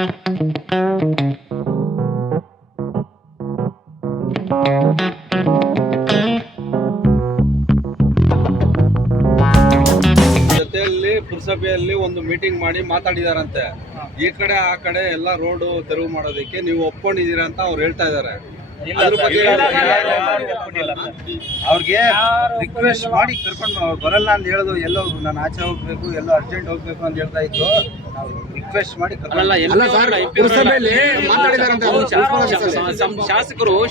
ಜೊತೆಯಲ್ಲಿ ಪುರಸಭೆಯಲ್ಲಿ ಒಂದು ಮೀಟಿಂಗ್ ಮಾಡಿ ಮಾತಾಡಿದಾರಂತೆ. ಈ ಕಡೆ ಆ ಕಡೆ ಎಲ್ಲ ರೋಡ್ ತೆರವು ಮಾಡೋದಕ್ಕೆ ನೀವು ಒಪ್ಕೊಂಡಿದ್ದೀರಾ ಅಂತ ಅವ್ರು ಹೇಳ್ತಾ ಇದಾರೆ. ಅವ್ರಿಗೆ ರಿಕ್ವೆಸ್ಟ್ ಮಾಡಿ ಕರ್ಕೊಂಡು ಅವ್ರು ಬರಲ್ಲ ಅಂತ ಹೇಳೋದು. ಎಲ್ಲೋ ನಾನು ಆಚೆ ಹೋಗ್ಬೇಕು, ಎಲ್ಲೋ ಅರ್ಜೆಂಟ್ ಹೋಗ್ಬೇಕು ಅಂತ ಹೇಳ್ತಾ ಇತ್ತು. ನಾವು ರಿಕ್ವೆಸ್ಟ್ ಮಾಡಿ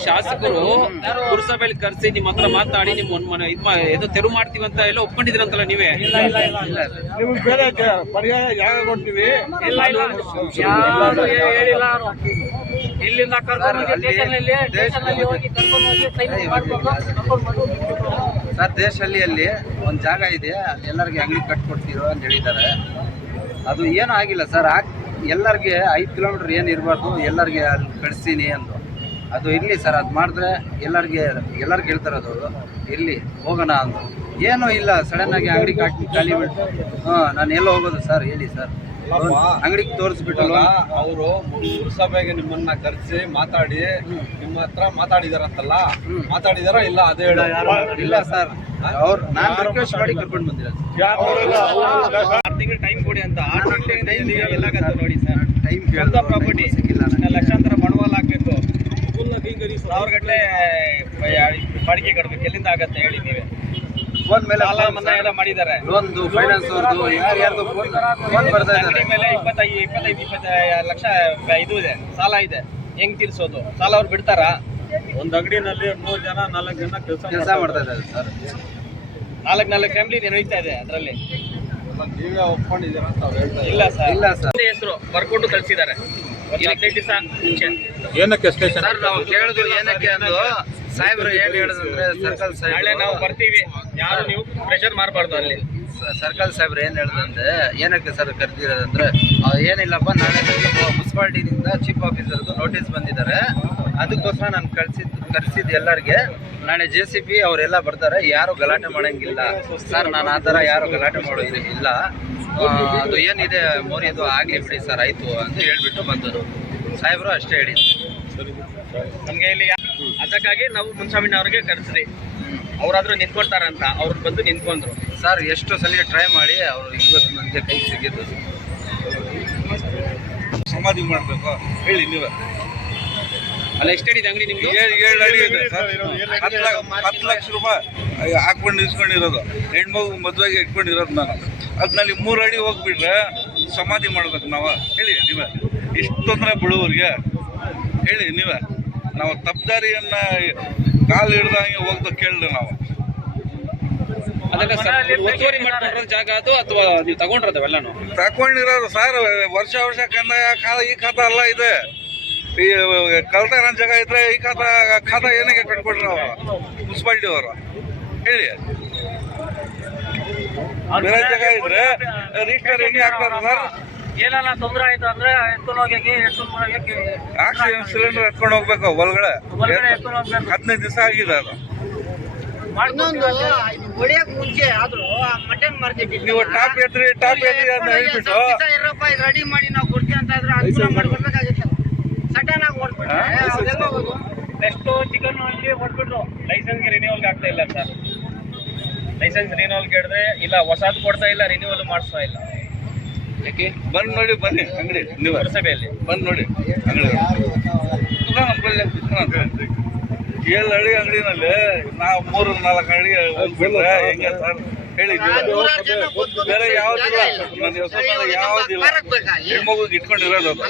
ಶಾಸಕರು ಪುರಸಭೆಯಲ್ಲಿ ಕರೆಸಿ ನಿಮ್ಮ ಹತ್ರ ಮಾತಾಡಿ ಇದು ತೆರವು ಮಾಡ್ತೀವಿ ಅಂತ ಎಲ್ಲ ಒಪ್ಕೊಂಡಿದ್ರಂತಲ್ಲ ನೀವೇ? ನಿಮ್ಗೆ ಬೇರೆ ಪರ್ಯಾಯ ಜಾಗ ಕೊಡ್ತೀವಿ ಇಲ್ಲಿಂದ ಸರ್ ದೇಶಹಳ್ಳಿಯಲ್ಲಿ ಒಂದು ಜಾಗ ಇದೆ, ಅಲ್ಲಿ ಎಲ್ಲರಿಗೆ ಅಂಗಡಿ ಕಟ್ಕೊಡ್ತೀರೋ ಅಂತ ಹೇಳಿದ್ದಾರೆ. ಅದು ಏನೂ ಆಗಿಲ್ಲ ಸರ್. ಎಲ್ಲರಿಗೆ 5 ಕಿಲೋಮೀಟರ್ ಏನು ಇರಬಾರ್ದು, ಎಲ್ಲರಿಗೆ ಅಲ್ಲಿ ಕಳಿಸ್ತೀನಿ ಅಂದು. ಅದು ಇರಲಿ ಸರ್, ಅದು ಮಾಡಿದ್ರೆ ಎಲ್ಲರಿಗೆ ಹೇಳ್ತಾರೆ ಅದು ಇರಲಿ ಹೋಗೋಣ ಅಂದು. ಏನೂ ಇಲ್ಲ, ಸಡನ್ನಾಗಿ ಅಂಗಡಿ ಖಾಲಿ ಬಿಟ್ಟು ನಾನು ಎಲ್ಲೋ ಹೋಗೋದು ಸರ್ ಹೇಳಿ ಸರ್. ಅಂಗಡಿಗೆ ತೋರಿಸ್ಬಿಟ್ಟಲ್ಲ ಅವರು ಪುರಸಭೆಗೆ ನಿಮ್ಮನ್ನ ಕರೆಸಿ ಮಾತಾಡಿ ನಿಮ್ಮ ಹತ್ರ ಮಾತಾಡಿದಾರಂತಲ್ಲ, ಮಾತಾಡಿದಾರ ಇಲ್ಲ ಅದೇ ಹೇಳ? ಇಲ್ಲ ಸರ್, ಅವ್ರು ನಾನು ರಿಕ್ವೆಸ್ಟ್ ಮಾಡಿ ಕರ್ಕೊಂಡು ಬಂದಿರ. 6 ತಿಂಗಳು ಟೈಮ್ ಕೊಡಿ ಅಂತ. 6 ತಿಂಗಳು ಎಲ್ಲ ನೋಡಿ ಸರ್. ಟೈಮ್ ಪ್ರಾಪರ್ಟಿ ಲಕ್ಷಾಂತರ ಬಂಡವಾಳ ಹಾಕ್ಬೇಕು, 1000 ಗಟ್ಟಲೆ ಬಾಡಿಗೆ ಕಟ್ಟಬೇಕು. ಎಲ್ಲಿಂದ ಆಗತ್ತೆ ಹೇಳಿ ನೀವೇ? ಫೋನ್ ಮೇಲೆ ಸಾಲ ಮನ್ನಾ ಎಲ್ಲ ಮಾಡಿದ್ದಾರೆ. ಲೋನ್ದು ಫೈನಾನ್ಸ್ ಅವ್ರದ್ದು ಯಾರ್ಯಾರ್ದು ಫೋನ್ ಬರ್ತಾ ಇದೆ. ಮೇಲೆ 25 ಲಕ್ಷ ಇದು ಇದೆ, ಸಾಲ ಇದೆ. ಹೆಂಗ್ ತೀರ್ಸೋದು? ಸಾಲ ಅವ್ರು ಬಿಡ್ತಾರಾ? ಒಂದು ಅಂಗಡಿನಲ್ಲಿ 3 ಜನ 4 ಜನ ಕೆಲಸ ಮಾಡ್ತಾ ಇದ್ದಾರೆ ಸರ್. 4 ಫ್ಯಾಮಿಲಿ ನಡೀತಾ ಇದೆ ಅದರಲ್ಲಿ. ನೀವೇ ಒಪ್ಕೊಂಡಿದ್ದೀರಾ ಅಂತ ಅವ್ರು ಹೇಳ್ತಾರೆ. ಇಲ್ಲ ಸರ್, ಇಲ್ಲ ಸರ್, ಹೆಸರು ಬರ್ಕೊಂಡು ಕಳ್ಸಿದ್ದಾರೆ 15 ದಿವಸ ಮುಂಚೆ. ಏನಕ್ಕೆ ಸ್ಟೇಷನ್ ಸರ್ ನಾವು ಕೇಳಿದ್ರು ಏನಕ್ಕೆ ಅಂದು ಸಾಹೇಬ್ರು ಏನು ಹೇಳಿದ್ರೆ, ಸರ್ಕಲ್ ನಾಳೆ ಸಾಹೇಬ್ ನಾವು ಬರ್ತೀವಿ, ಯಾರು ನೀವು ಪ್ರೆಷರ್ ಮಾಡಬಾರ್ದು. ಅಲ್ಲಿ ಸರ್ಕಲ್ ಸಾಹೇಬ್ರು ಏನು ಹೇಳಿದಂದ್ರೆ, ಏನಕ್ಕೆ ಸರ್ ಕರೆದಿರೋದಂದ್ರೆ ಏನಿಲ್ಲಪ್ಪ, ನಾಳೆ ಮುನ್ಸಿಪಾಲ್ಟಿನಿಂದ ಚೀಫ್ ಆಫೀಸರ್ದು ನೋಟಿಸ್ ಬಂದಿದ್ದಾರೆ, ಅದಕ್ಕೋಸ್ಕರ ನಾನು ಕರೆಸಿದ್ದು ಎಲ್ಲರಿಗೆ. ನಾಳೆ JCB ಅವರೆಲ್ಲ ಬರ್ತಾರೆ, ಯಾರು ಗಲಾಟೆ ಮಾಡೋಂಗಿಲ್ಲ ಸರ್. ನಾನು ಆ ಥರ ಯಾರು ಗಲಾಟೆ ಮಾಡೋ ಇಲ್ಲ, ಅದು ಏನಿದೆ ಮೋರಿದು ಆಗಲಿ ಬಿಡಿ ಸರ್ ಆಯಿತು ಅಂತ ಹೇಳ್ಬಿಟ್ಟು ಬಂದರು ಸಾಹೇಬರು. ಅಷ್ಟೇ ಹೇಳಿದ್ರು ನಮಗೆ ಇಲ್ಲಿ. ಅದಕ್ಕಾಗಿ ನಾವು ಮುನ್ಸ್ವಾಮಿ ಅವ್ರಿಗೆ ಕರೆಸ್ರಿ, ಅವರಾದ್ರೂ ನಿಂತ್ಕೊಳ್ತಾರಂತ. ಅವ್ರು ಬಂದು ನಿಂತ್ಕೊಂಡ್ರು ಸರ್. ಎಷ್ಟು ಸಲ ಟ್ರೈ ಮಾಡಿ ಅವರು ಇವತ್ತು ನನಗೆ ಕೈ ಸಿಗಿದ್ದು. ಸಮಾಧಿ ಮಾಡಬೇಕು ಹೇಳಿ ನೀವೇ. ಅಲ್ಲ, ಎಷ್ಟು ಹೇಳಿದೆ ಅಂಗಡಿ ನಿಮ್ದು? 7 ಅಡಿ ಇದೆ ಸರ್. 10 ಲಕ್ಷ ರೂಪಾಯಿ ಹಾಕ್ಕೊಂಡು ಇಸ್ಕೊಂಡಿರೋದು, ಹೆಣ್ಮಗು ಮದುವೆಗೆ ಇಟ್ಕೊಂಡಿರೋದು ನಾನು. ಅದ್ನಲ್ಲಿ 3 ಅಡಿ ಹೋಗ್ಬಿಟ್ರೆ ಸಮಾಧಿ ಮಾಡ್ಬೇಕು ನಾವು ಹೇಳಿ ನೀವೇ? ಇಷ್ಟು ತೊಂದರೆ ಬಿಡುವವ್ರಿಗೆ ಹೇಳಿ ನೀವೇ? ನಾವು ತಪ್ಪದಾರಿಯನ್ನ ಕಾಲು ಹಿಡ್ದಂಗೆ ಹೋಗ್ದು ಕೇಳಿದ್ರೆ ನಾವು ಒತ್ತುವರಿ ಮಾಡ್ಕೊಂಡಿರೋ ಜಾಗ ಅದು ಅಥವಾ ನೀವು ತಗೊಂಡ್ರದವೆಲ್ಲನು? ತಗೊಂಡಿರೋದು ಸರ್. ವರ್ಷ ಕಂದಾಯ ಈ ಖಾತಾ ಎಲ್ಲ ಇದೆ. ಈ ಕಲ್ತ ನನ್ನ ಜಾಗ ಇದ್ರೆ ಈ ಖಾತಾ ಏನಕ್ಕೆ ಕಟ್ಕೊಡ್ರಿ ನಾವು ಮುನ್ಸಿಪಾಲ್ಟಿ ಅವರು ಹೇಳಿ? ಬೇರೆ ಜಾಗ ಇದ್ರೆ ರಿಜಿಸ್ಟರ್ ಹೆಂಗೆ ಆಗ್ತದೆ ಸರ್? ಏನಾರ ತೊಂದರೆ ಆಯ್ತು ಅಂದ್ರೆ ಆಕ್ಸಿಜನ್ ಸಿಲಿಂಡರ್ ಎತ್ಕೊಂಡು ಹೋಗ್ಬೇಕು ಒಳಗಡೆ. 15 ದಿವಸ ಆಗಿದೆ ಅದು. ಮುಂಚೆ ಆದ್ರೂ ಮಟನ್ ಮಾರ್ಕೆಟ್ ನೀವು ಟಾಪ್ ಎತ್ರಿ ಅಂತ ಹೇಳ್ಬಿಟ್ಟು ರೆಡಿ ಮಾಡಿ ನಾವು ಕೊಡ್ತೀವಿ ಅಂತ ಇದ್ರೆ ಅನುಕೂಲ ಮಾಡ್ಕೊಡ್ಬೇಕಾಗಿತ್ತು. ಸಡನ್ ಆಗಿ ಹೊಡ್ಬಿಟ್ರೆ ನೆಕ್ಸ್ಟ್ ಚಿಕನ್ ಅಲ್ಲಿ ಹೊಡ್ಬಿಟ್ರು. ಲೈಸೆನ್ಸ್ಗೆ ರಿನ್ಯೂವಲ್ಗೆ ಆಗ್ತಾ ಇಲ್ಲ ಸರ್. ಲೈಸೆನ್ಸ್ ರಿನ್ಯೂವಲ್ಗೆ ಹೇಳಿದ್ರೆ ಇಲ್ಲ, ಹೊಸದು ಕೊಡ್ತಾ ಇಲ್ಲ, ರಿನ್ಯೂವಲ್ ಮಾಡಿಸ್ತಾ ಇಲ್ಲ. ಯಾಕೆ? ಬಂದು ನೋಡಿ, ಬನ್ನಿ ಅಂಗಡಿ ನೀವು ಪುರಸಭೆಯಲ್ಲಿ ಬಂದು ನೋಡಿ ಅಂಗಡಿ. 7 ಅಡಿ ಅಂಗಡಿನಲ್ಲಿ ನಾವು 3-4 ಅಡಿ ಹೋಗ್ಬಿಟ್ರೆ ಹೆಂಗೆ ಸರ್ ಹೇಳಿ? ಬೇರೆ ಯಾವುದಿಲ್ಲ, ನನ್ನ ಹೆಸರು ಮೇಲೆ ಯಾವುದಿಲ್ಲ. ಹೆಣ್ಮಗುಗೆ ಇಟ್ಕೊಂಡಿರೋದು ಅದು.